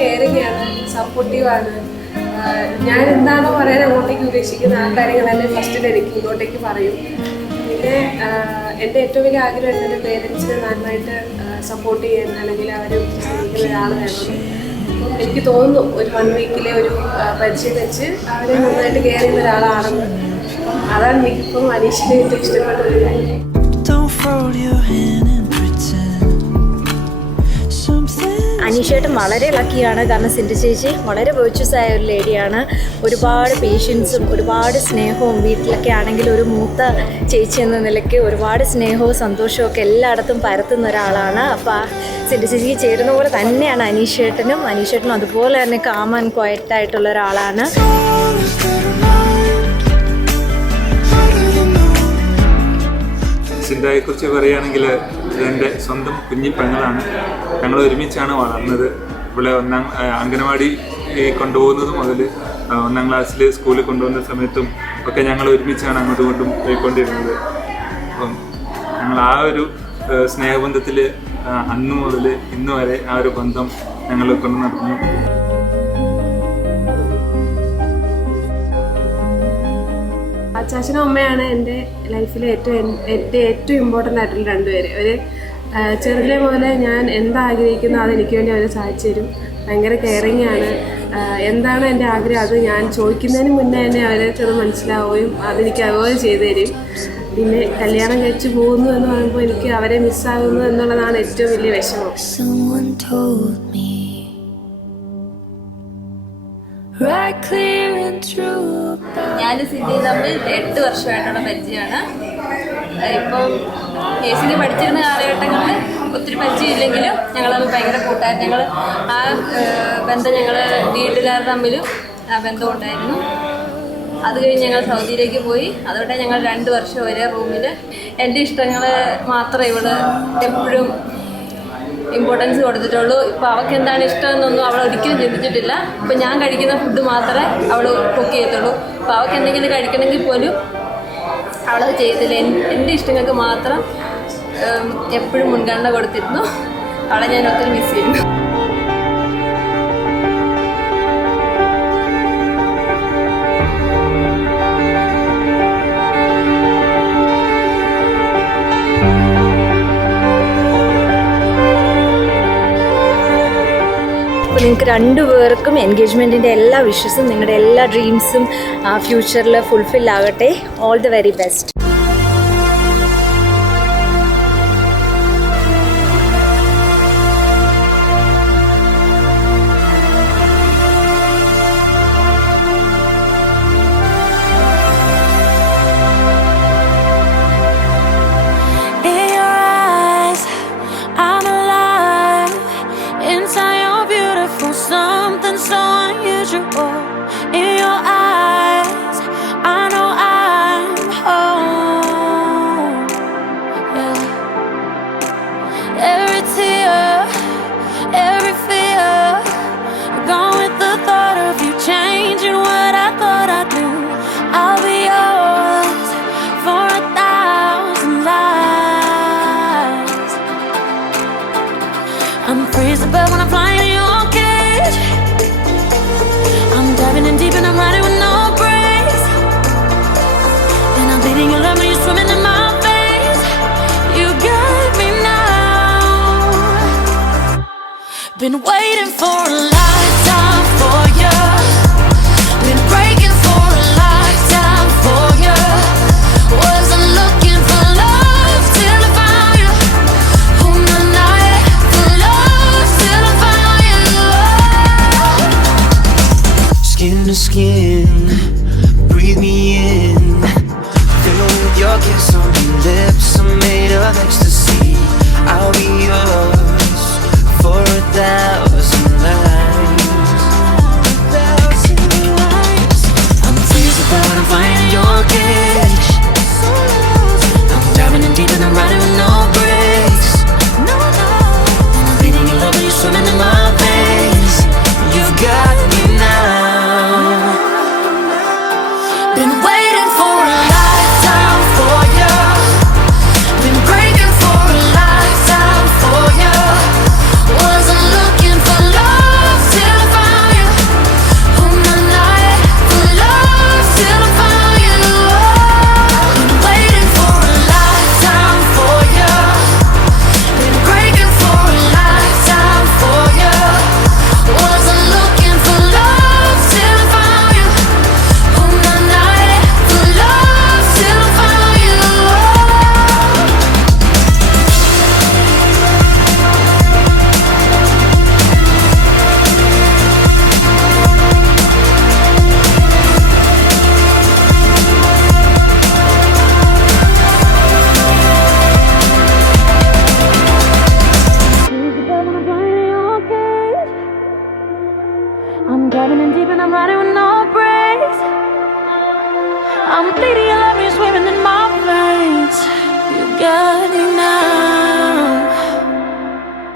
Caring ആണ്, സപ്പോർട്ടീവാണ്. ഞാൻ എന്താണോ പറയാൻ അങ്ങോട്ടേക്ക് ഉദ്ദേശിക്കുന്ന ആ കാര്യങ്ങളെന്നെ ഫസ്റ്റിൽ എനിക്ക് ഇങ്ങോട്ടേക്ക് പറയും. പിന്നെ എൻ്റെ ഏറ്റവും വലിയ ആഗ്രഹം എൻ്റെ പേരൻസിനെ നന്നായിട്ട് സപ്പോർട്ട് ചെയ്യാൻ അല്ലെങ്കിൽ അവർ സ്നേഹിക്കുന്ന ഒരാൾ വേണം. അപ്പം എനിക്ക് തോന്നുന്നു ഒരു 1 വീക്കിലെ ഒരു പരിചയം വെച്ച് അവരെ നന്നായിട്ട് കെയർ ചെയ്യുന്ന ഒരാളാണെന്ന്. അതാണ് എനിക്കിപ്പം അനീഷിനെ ഏറ്റവും ഇഷ്ടപ്പെട്ട ഒരു കാര്യം. അനീഷേട്ടൻ വളരെ ലക്കിയാണ്. കാരണം സിന്ധു ചേച്ചി വളരെ വെർച്വസ് ആയ ഒരു ലേഡിയാണ്. ഒരുപാട് പേഷ്യൻസും ഒരുപാട് സ്നേഹവും വീട്ടിലൊക്കെ ആണെങ്കിൽ ഒരു മൂത്ത ചേച്ചി എന്ന നിലയ്ക്ക് ഒരുപാട് സ്നേഹവും സന്തോഷവും ഒക്കെ എല്ലായിടത്തും പരത്തുന്ന ഒരാളാണ്. അപ്പോൾ സിന്ധു ചേച്ചിക്ക് ചേരുന്ന പോലെ തന്നെയാണ് അനീഷേട്ടനും. അനീഷേട്ടനും അതുപോലെ തന്നെ കാം ആൻഡ് ക്വയറ്റ് ആയിട്ടുള്ള ഒരാളാണ്. സിന്ധുവിനെക്കുറിച്ച് പറയുകയാണെങ്കിൽ ഇതെൻ്റെ സ്വന്തം കുഞ്ഞിപ്പെങ്ങളാണ്. ഞങ്ങൾ ഒരുമിച്ചാണ് വളർന്നത്. ഇവിടെ അംഗനവാടി കൊണ്ടുപോകുന്നത് മുതൽ 1ാം ക്ലാസ്സിൽ സ്കൂളിൽ കൊണ്ടുപോകുന്ന സമയത്തും ഒക്കെ ഞങ്ങൾ ഒരുമിച്ചാണ് അങ്ങോട്ടും ഇങ്ങോട്ടും പോയിക്കൊണ്ടിരുന്നത്. അപ്പം ഞങ്ങൾ ആ ഒരു സ്നേഹബന്ധത്തിൽ അന്ന് മുതൽ ഇന്ന് വരെ ആ ഒരു ബന്ധം ഞങ്ങൾ കൊണ്ട് നടന്നു. അച്ചാച്ചനും അമ്മയാണ് എൻ്റെ ലൈഫിലെ ഏറ്റവും ഇമ്പോർട്ടൻ്റ് ആയിട്ടുള്ള 2 പേര്. ഒരു ചെറുതിലെ മുതലേ ഞാൻ എന്താഗ്രഹിക്കുന്നു അതെനിക്ക് വേണ്ടി അവർ സാധിച്ചു തരും. ഭയങ്കര കെയറിങ് ആണ്. എന്താണ് എൻ്റെ ആഗ്രഹം അത് ഞാൻ ചോദിക്കുന്നതിന് മുന്നേ തന്നെ അവർ ചെറു മനസ്സിലാവുകയും അതെനിക്ക് അതുപോലെ ചെയ്തു തരും. പിന്നെ കല്യാണം കഴിച്ച് പോകുന്നു എന്ന് പറയുമ്പോൾ എനിക്ക് അവരെ മിസ്സാകുന്നു എന്നുള്ളതാണ് ഏറ്റവും വലിയ വിഷമം. ഞാനും സിന്ധിയും തമ്മിൽ 8 വർഷമായിട്ടുള്ള പരിചയമാണ്. ഇപ്പം നേഴ്സിംഗ് പഠിച്ചിരുന്ന കാലഘട്ടങ്ങളിൽ ഒത്തിരി പരിചയമില്ലെങ്കിലും ഞങ്ങൾ തമ്മിൽ ഭയങ്കര കൂട്ടായിരുന്നു. ഞങ്ങൾ ആ ബന്ധം ഞങ്ങൾ വീട്ടുകാർ തമ്മിലും ആ ബന്ധം ഉണ്ടായിരുന്നു. അത് കഴിഞ്ഞ് ഞങ്ങൾ സൗദിയിലേക്ക് പോയി. അതുകൊണ്ട് ഞങ്ങൾ 2 വർഷം ഒരേ റൂമിൽ എൻ്റെ ഇഷ്ടങ്ങൾ മാത്രമേ ഇവിടെ എപ്പോഴും ഇമ്പോർട്ടൻസ് കൊടുത്തിട്ടുള്ളൂ. ഇപ്പോൾ അവൾക്ക് എന്താണ് ഇഷ്ടമെന്നൊന്നും അവൾ ഒരിക്കലും ചിന്തിച്ചിട്ടില്ല. ഇപ്പോൾ ഞാൻ കഴിക്കുന്ന ഫുഡ് മാത്രമേ അവൾ കുക്ക് ചെയ്യത്തുള്ളൂ. അപ്പോൾ അവൾക്ക് എന്തെങ്കിലും കഴിക്കണമെങ്കിൽ പോലും അവളത് ചെയ്തില്ല. എൻ്റെ ഇഷ്ടങ്ങൾക്ക് മാത്രം എപ്പോഴും മുൻഗണന കൊടുത്തിരുന്നു. അവളെ ഞാൻ ഒത്തിരി മിസ് ചെയ്യുന്നു. നിങ്ങൾക്ക് 2 പേർക്കും എൻഗേജ്മെൻറ്റിൻ്റെ എല്ലാ വിഷസും നിങ്ങളുടെ എല്ലാ ഡ്രീംസും ഫ്യൂച്ചറിൽ ഫുൾഫിൽ ആകട്ടെ. All the very best. Something so unusual in your eyes. I know I'm home. Yeah. Every tear, every fear, gone with the thought of you changing what I thought I knew. I'll be yours for 1,000 lives. I'm freezing but when I'm flying in your diving in deep and I'm riding with no brakes. And I'm bleeding your love when you're swimming in my face. You got me now. Been waiting for a lifetime for you. Been breaking for a lifetime for you. Wasn't looking for love till I found you. On the night for love till I found you. Skin to skin, breathe me in. Fill with your kiss on your lips, I'm made of ecstasy. I'll be yours for 1,000 lives. I'm freezing but I'm flying in your cage. I'm diving in deep and I'm riding with no brakes. And I'm bleeding your love when you're swimming in my veins. You've got me now. Been waiting for a lifetime for you. Been breaking for a lifetime for you. Wasn't looking I'm diving in deep and I'm riding with no brakes. I'm bleeding